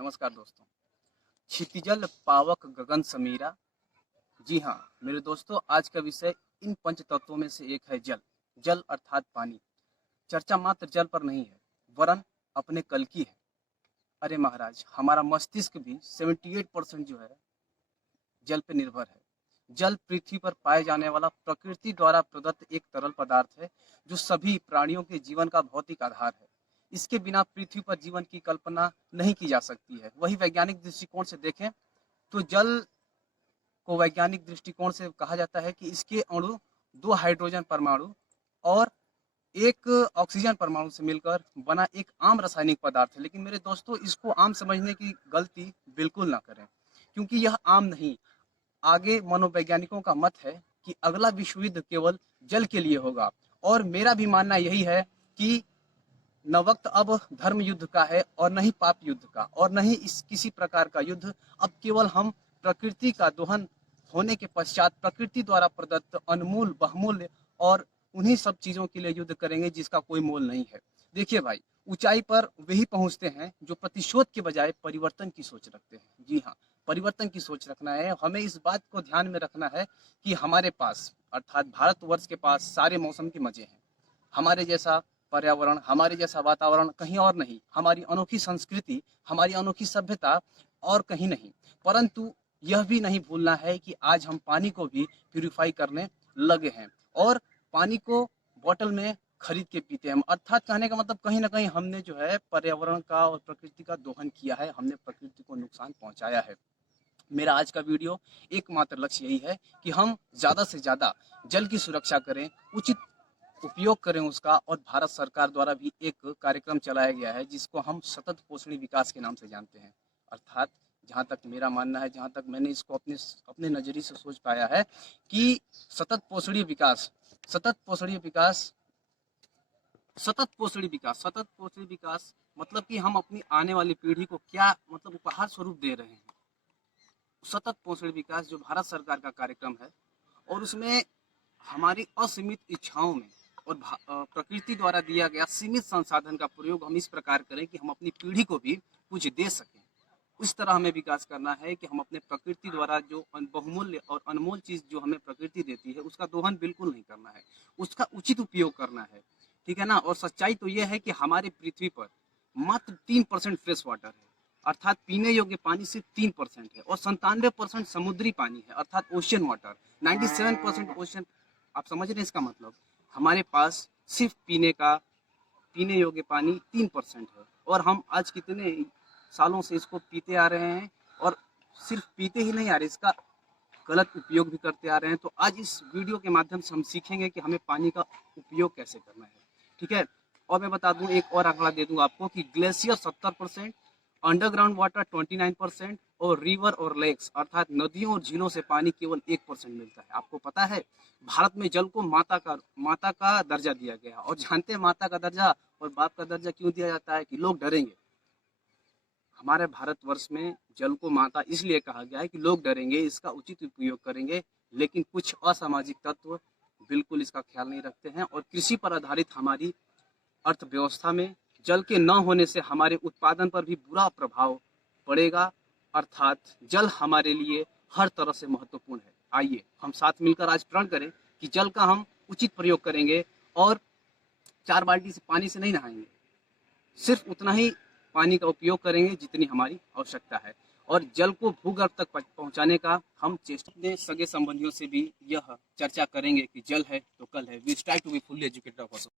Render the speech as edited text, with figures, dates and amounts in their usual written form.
नमस्कार दोस्तों। क्षितिजल पावक गगन समीरा। जी हाँ मेरे दोस्तों, आज का विषय इन पंच तत्वों में से एक है जल। जल अर्थात पानी। चर्चा मात्र जल पर नहीं है, वरन अपने कल की है। अरे महाराज, हमारा मस्तिष्क भी 78% जो है जल पर निर्भर है। जल पृथ्वी पर पाए जाने वाला प्रकृति द्वारा प्रदत्त एक तरल पदार्थ है, जो सभी प्राणियों के जीवन का भौतिक आधार है। इसके बिना पृथ्वी पर जीवन की कल्पना नहीं की जा सकती है। वही वैज्ञानिक दृष्टिकोण से देखें तो जल को वैज्ञानिक दृष्टिकोण से कहा जाता है कि इसके अणु 2 हाइड्रोजन परमाणु और एक ऑक्सीजन परमाणु से मिलकर बना एक आम रासायनिक पदार्थ है। लेकिन मेरे दोस्तों, इसको आम समझने की गलती बिल्कुल ना करें, क्योंकि यह आम नहीं। आगे मनोवैज्ञानिकों का मत है कि अगला विश्व युद्ध केवल जल के लिए होगा, और मेरा भी मानना यही है कि न वक्त अब धर्म युद्ध का है और न ही पाप युद्ध का, और न ही इस किसी प्रकार का युद्ध। अब केवल हम प्रकृति का दोहन होने के पश्चात प्रकृति द्वारा प्रदत्त अनमोल बहुमूल्य और उन्हीं सब चीजों के लिए युद्ध करेंगे जिसका कोई मोल नहीं है। देखिए भाई, ऊंचाई पर वही पहुंचते हैं जो प्रतिशोध के बजाय परिवर्तन की सोच रखते हैं। जी हाँ, परिवर्तन की सोच रखना है। हमें इस बात को ध्यान में रखना है कि हमारे पास अर्थात भारतवर्ष के पास सारे मौसम के मजे हैं। हमारे जैसा पर्यावरण, हमारे जैसा वातावरण कहीं और नहीं, हमारी अनोखी संस्कृति, हमारी अनोखी सभ्यता और कहीं नहीं। परंतु यह भी नहीं भूलना है कि आज हम पानी को भी प्यूरिफाई करने लगे हैं, और पानी को बोतल में खरीद के पीते हैं। अर्थात कहने का मतलब कहीं ना कहीं हमने जो है पर्यावरण का और प्रकृति का दोहन किया है, हमने प्रकृति को नुकसान पहुंचाया है। मेरा आज का वीडियो एकमात्र लक्ष्य यही है कि हम ज़्यादा से ज़्यादा जल की सुरक्षा करें, उचित उपयोग करें उसका। और भारत सरकार द्वारा भी एक कार्यक्रम चलाया गया है जिसको हम सतत पोषणी विकास के नाम से जानते हैं। अर्थात जहाँ तक मेरा मानना है, जहाँ तक मैंने इसको अपने अपने नज़रिए से सोच पाया है कि सतत पोषणी विकास, सतत पोषणी विकास, सतत पोषणी विकास मतलब कि हम अपनी आने वाली पीढ़ी को क्या मतलब उपहार स्वरूप दे रहे हैं। सतत पोषण विकास जो भारत सरकार का कार्यक्रम है, और उसमें हमारी असीमित इच्छाओं में और प्रकृति द्वारा दिया गया सीमित संसाधन का प्रयोग हम इस प्रकार करें कि हम अपनी पीढ़ी को भी कुछ दे सकें। उस तरह हमें विकास करना है कि हम अपने प्रकृति द्वारा जो बहुमूल्य और अनमोल चीज़ जो हमें प्रकृति देती है उसका दोहन बिल्कुल नहीं करना है, उसका उचित उपयोग करना है। ठीक है ना। और सच्चाई तो यह है कि हमारे पृथ्वी पर मात्र 3% फ्रेश वाटर है, अर्थात पीने योग्य पानी सिर्फ 3% है, और 97% समुद्री पानी है अर्थात ओशियन वाटर। 97% ओशियन। आप समझ रहे हैं इसका मतलब? हमारे पास सिर्फ पीने योग्य पानी 3% है, और हम आज कितने सालों से इसको पीते आ रहे हैं, और सिर्फ पीते ही नहीं आ रहे, इसका गलत उपयोग भी करते आ रहे हैं। तो आज इस वीडियो के माध्यम से हम सीखेंगे कि हमें पानी का उपयोग कैसे करना है। ठीक है। और मैं बता दूं, एक और आंकड़ा दे दूं आपको कि ग्लेशियर 70%, अंडरग्राउंड वाटर 29%, और रिवर और लेक्स अर्थात नदियों और झीलों से पानी केवल 1% मिलता है। आपको पता है, भारत में जल को माता का दर्जा दिया गया। और जानते हैं माता का दर्जा और बाप का दर्जा क्यों दिया जाता है? कि लोग डरेंगे। हमारे भारतवर्ष में जल को माता इसलिए कहा गया है कि लोग डरेंगे, इसका उचित उपयोग करेंगे। लेकिन कुछ असामाजिक तत्व बिल्कुल इसका ख्याल नहीं रखते हैं, और कृषि पर आधारित हमारी अर्थव्यवस्था में जल के न होने से हमारे उत्पादन पर भी बुरा प्रभाव पड़ेगा। अर्थात जल हमारे लिए हर तरह से महत्वपूर्ण है। आइए हम साथ मिलकर आज प्रण करें कि जल का हम उचित प्रयोग करेंगे, और 4 बाल्टी से पानी से नहीं नहाएंगे, सिर्फ उतना ही पानी का उपयोग करेंगे जितनी हमारी आवश्यकता है। और जल को भूगर्भ तक पहुंचाने का हम चेष्टा अपने सगे संबंधियों से भी यह चर्चा करेंगे कि जल है तो कल है। We try to be fully educated.